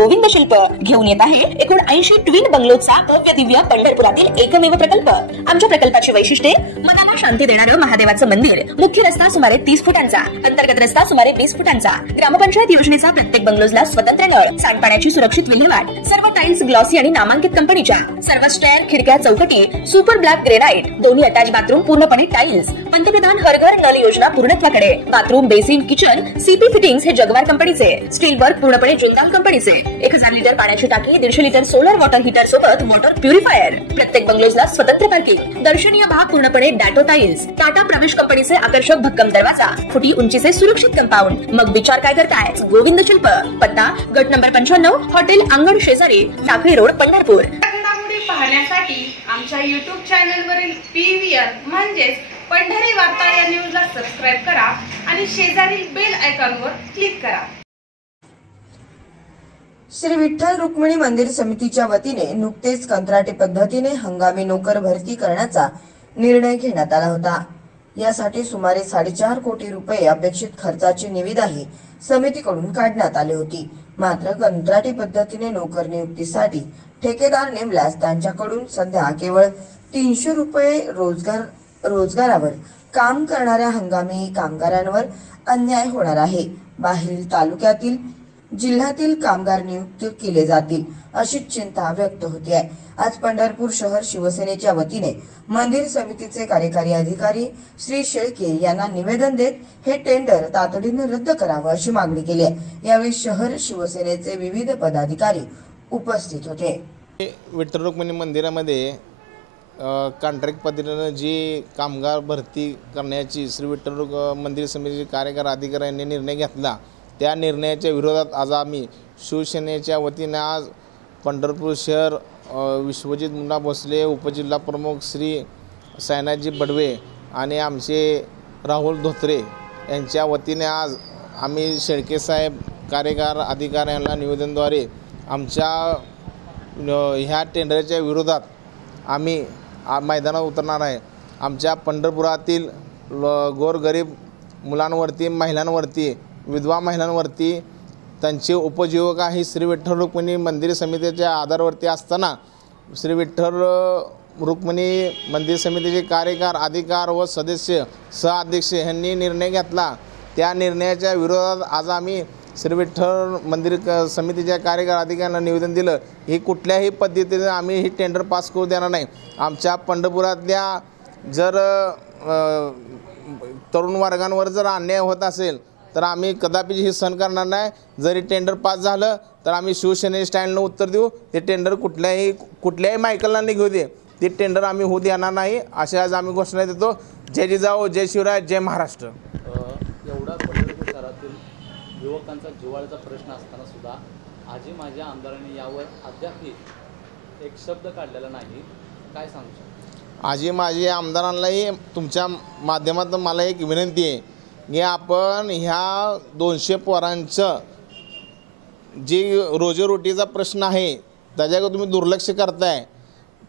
गोविंद शिल्प घेऊन येत आहे एकूण 80 ट्विन बंगलोचा भव्य दिव्य पंढरपुरातील एकमेव प्रकल्प। आमच्या प्रकल्पाची वैशिष्ट्ये मनाला शांती देणारं महादेवाचं मंदिर, मुख्य रस्ता सुमारे 30 फुटांचा, अंतर्गत रस्ता सुमारे 20 फुटांचा, ग्रामपंचायत योजनेचा प्रत्येक बंगलोजला स्वतंत्र नळ, सांडपाण्याची सुरक्षित विल्हेवाट, सर्व टाइल्स ग्लॉसी आणि नामांकित कंपनीच्या, सर्व स्टेअर, खिडक्या, चौकटी सुपर ब्लॅक ग्रेनाइट, दोन्ही अटॅच बाथरूम पूर्णपणे टाइल्स, पंतप्रधान हर घर नल योजना पूर्णत्वाकडे, bathroom, basin, kitchen CP fittings हे जगवार कंपनीचे, स्टील वर्क पूर्णपणे जुंदाल कंपनीचे, 1000 लिटर पाण्याची टाकी, 150 लिटर सोलर वॉटर हीटर सोबत वॉटर प्युरिफायर, प्रत्येक बंगलोजला स्वतंत्र पार्किंग, दर्शनीय भाग पूर्णपणे डॅटो टाइल्स, टाटा प्रवेश कंपनीचे आकर्षक भक्कम दरवाजा, फुटी उंचीचे सुरक्षित कंपाऊंड। मग विचार काय करताय? गोविंद शिल्प, पत्ता गट नंबर 95, हॉटेल अंगण शेजारी, टाकळी रोड, पंढरपूर। घडामोडी पाहण्यासाठी आमच्या YouTube चॅनलवरील PVR म्हणजेच पंढरी वार्ता या न्यूजला सबस्क्राइब करा आणि शेजारील बेल आयकॉनवर क्लिक करा। श्री विठ्ठल रुक्मिणी मंदिर समितीच्या वतीने नुकतेच कंत्राटी पद्धतीने हंगामी नोकर भरती करण्याचा निर्णय घेण्यात आला होता। यासाठी सुमारे 4.5 कोटी रुपये अपेक्षित खर्चाची निविदाही समितीकडून काढण्यात आली होती। मात्र कंत्राटी पद्धतीने नोकर नियुक्तीसाठी ठेकेदार नेमल्यास त्यांच्याकडून सध्या केवळ 300 रुपये रोजगारावर काम करणाऱ्या हंगामी कामगारांवर अन्याय होणार आहे। बाहेरील तालुक्यातील जिल्ह्यातील कामगार नियुक्त केले जातील अशी चिंता व्यक्त होती आहे। आज पंढरपूर शहर शिवसेनेच्या वतीने मंदिर समितीचे कार्यकारी अधिकारी श्री शेळके यांना निवेदन देत हे टेंडर तातडीने रद्द करावं अशी मागणी केली आहे। यावेळी शहर शिवसेनेचे विविध पदाधिकारी उपस्थित होते। विठ्ठल रुक्मिणी मंदिरामध्ये कॉन्ट्रॅक्ट पद्धतीने जी कामगार भरती करण्याची श्री विठ्ठल मंदिर समितीचे कार्यकारी अधिकारी यांनी निर्णय घेतला, त्या निर्णयाच्या विरोधात आज आम्ही शिवसेनेच्या वतीने आज पंढरपूर शहर विश्वजित मुन्ना भोसले, उपजिल्हा प्रमुख श्री सायनाजी बडवे आणि आमचे राहुल धोत्रे यांच्या वतीने आज आम्ही शेळके साहेब कार्यकारी अधिकाऱ्यांना निवेदनद्वारे आमच्या ह्या टेंडरच्या विरोधात आम्ही मैदानात उतरणार आहे। आमच्या पंढरपुरातील गोरगरीब मुलांवरती, महिलांवरती, विधवा महिलांवरती त्यांची उपजीविका ही श्री विठ्ठल रुक्मिणी मंदिर समितीच्या आधारावरती असताना श्री विठ्ठल रुक्मिणी मंदिर समितीचे कार्यकारी अधिकारी व सदस्य सहअध्यक्ष यांनी निर्णय घेतला। त्या निर्णयाच्या विरोधात आज आम्ही श्री विठ्ठल मंदिर समितीच्या कार्यकारी अधिकाऱ्यांना निवेदन दिलं, ही कुठल्याही पद्धतीने आम्ही ही टेंडर पास करू देणार नाही। आमच्या पंढरपुरातल्या जर तरुण वर्गांवर जर अन्याय होत असेल तर आम्ही कदापि ही सहन करणार नाही। जरी टेंडर पास झालं तर आम्ही शिवसेने स्टँडनं उत्तर देऊ, ते टेंडर कुठल्याही मायकलला निघू दे, ते टेंडर आम्ही होऊ देणार नाही अशी आज आम्ही घोषणा देतो। जय जिजाऊ, जय शिवराय, जय महाराष्ट्र। एवढा पंढरपूर शहरातील युवकांचा जिव्हाळ्याचा प्रश्न असताना सुद्धा आजी माझ्या आमदारांनी यावर अद्यापही एक शब्द काढलेला नाही, काय सांगू शकता? आजी माझ्या आमदारांनाही तुमच्या माध्यमातून मला एक विनंती आहे की आपण ह्या 200 पोरांचं जी रोजीरोटीचा प्रश्न आहे त्याच्याकडे तुम्ही दुर्लक्ष करताय।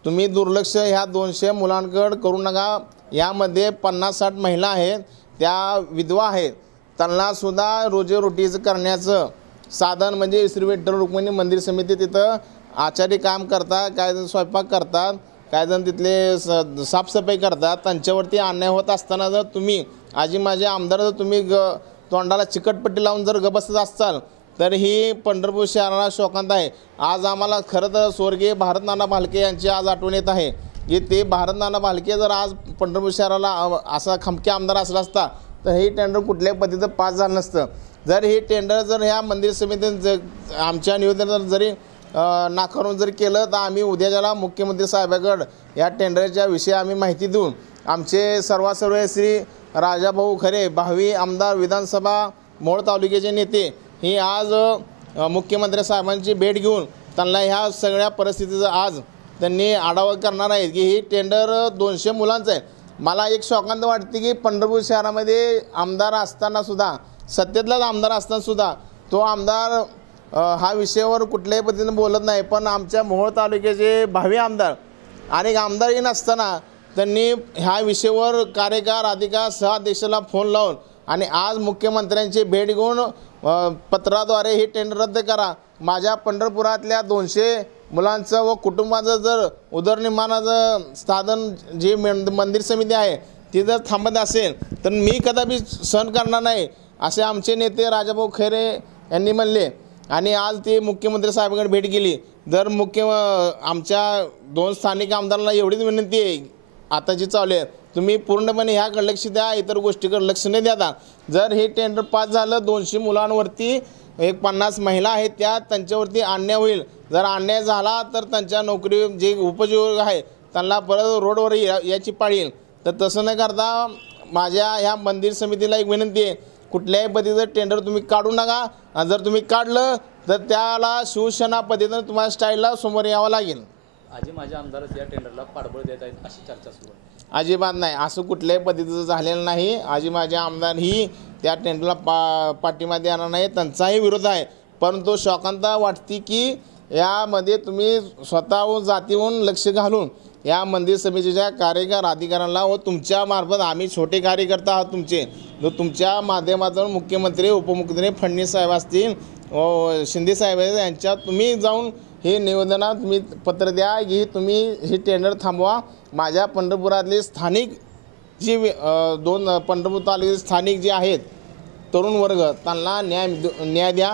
तुम्ही दुर्लक्ष ह्या 200 मुलांकडे करू नका। यामध्ये 50-60 महिला आहेत, त्या विधवा आहेत, त्यांनासुद्धा रोजीरोटीचं करण्याचं साधन म्हणजे श्री विठ्ठल रुक्मिणी मंदिर समिती तिथं आचारी काम करतात, काय जण स्वयंपाक करतात, काय जण तिथले साफसफाई करतात। त्यांच्यावरती अन्याय होत असताना जर तुम्ही आजी माझे आमदार जर तुम्ही तोंडाला चिकटपट्टी लावून जर बसत असाल तर ही पंढरपूर शहराला शोकांत आहे। आज आम्हाला खरं तर स्वर्गीय भारत नाना भालके यांची आज आठवण येत आहे की ते भारत नाना भालके जर आज पंढरपूर शहराला असा खमके आमदार असला असता तर हे टेंडर कुठल्याही पद्धतीचं पास झालं नसतं। जर हे टेंडर जर ह्या मंदिर समितीने आमच्या निवेदनात जरी नाकारून जर केलं तर आम्ही उद्याच्याला मुख्यमंत्री साहेबांकडे या टेंडरच्या विषयी आम्ही माहिती देऊन आमचे सर्वासर्व श्री राजाभाऊ खरे भावी आमदार विधानसभा मोहोळ तालुक्याचे नेते ही आज मुख्यमंत्री साहेबांची भेट घेऊन त्यांना ह्या सगळ्या परिस्थितीचा आज त्यांनी आढावा करणार आहेत की ही टेंडर 200 मुलांचं आहे। मला एक शोकांत वाटते की पंढरपूर शहरामध्ये आमदार असताना सुद्धा, सत्तेतलाच आमदार असताना सुद्धा तो आमदार हा विषयावर कुठल्याही पद्धतीने बोलत नाही। पण आमच्या मोहोळ तालुक्याचे भावी आमदार आणि आमदारही नसताना त्यांनी ह्या विषयावर कार्यकारी अधिकारी सहअध्यक्षाला फोन लावून आणि आज मुख्यमंत्र्यांची भेट घेऊन पत्राद्वारे हे टेंडर रद्द करा. माझ्या पंढरपुरातल्या 200 मुलांचं व कुटुंबाचं जर उदरनिर्वाहाचं साधन जे मंदिर समिती आहे ती जर थांबत असेल तर मी कदापि सहन करणार नाही असे आमचे नेते राजाभाऊ खैरे यांनी म्हणले. आणि आज ते मुख्यमंत्री साहेबांकडे भेट केली. जर आमच्या 2 स्थानिक आमदारांना एवढीच विनंती आहे आता जी चालू आहे, तुम्ही पूर्णपणे ह्याकडे लक्ष द्या, इतर गोष्टीकडे लक्ष नाही द्या. जर हे टेंडर पास झालं 200 मुलांवरती 50 महिला आहेत त्यांच्यावरती अन्याय होईल. जर अन्याय झाला तर त्यांच्या नोकरी जे उपजीविक आहे त्यांना परत रोडवर याची पाळी येईल. तर तसं न करता माझ्या ह्या मंदिर समितीला एक विनंती आहे, कुठल्याही पद्धतीचं टेंडर तुम्ही काढू नका. आणि जर तुम्ही काढलं तर त्याला शिवसेना पद्धतीनं तुम्हाला स्टाईलला समोर यावं लागेल. आजी माझ्या आमदारच या टेंडरला पाठबळ देत आहेत अशी चर्चा सुरू आहे. अजिबात नाही, असं कुठल्याही पद्धतीचं झालेलं नाही. आजी माझे आमदार ही त्या टेंडरला पाठिंबा देणार नाही, त्यांचाही विरोध आहे. परंतु शोकांता वाटते की यामध्ये तुम्ही स्वतःहून जातीहून लक्ष घालून या मंदिर समितीच्या कार्यकारी अधिकाऱ्यांना व तुमच्या मार्फत आम्ही छोटे कार्यकर्ता आहोत तुमचे, जो तुमच्या माध्यमातून मुख्यमंत्री उपमुख्यमंत्री फडणवीस साहेब असतील व शिंदे साहेब यांच्या तुम्ही जाऊन हे निवेदनात तुम्ही पत्र द्या की तुम्ही हे टेंडर थांबवा. माझ्या पंढरपुरातले स्थानिक जी 2 पंढरपूर तालुक्यातील स्थानिक जे आहेत तरुण वर्ग त्यांना न्याय द्या.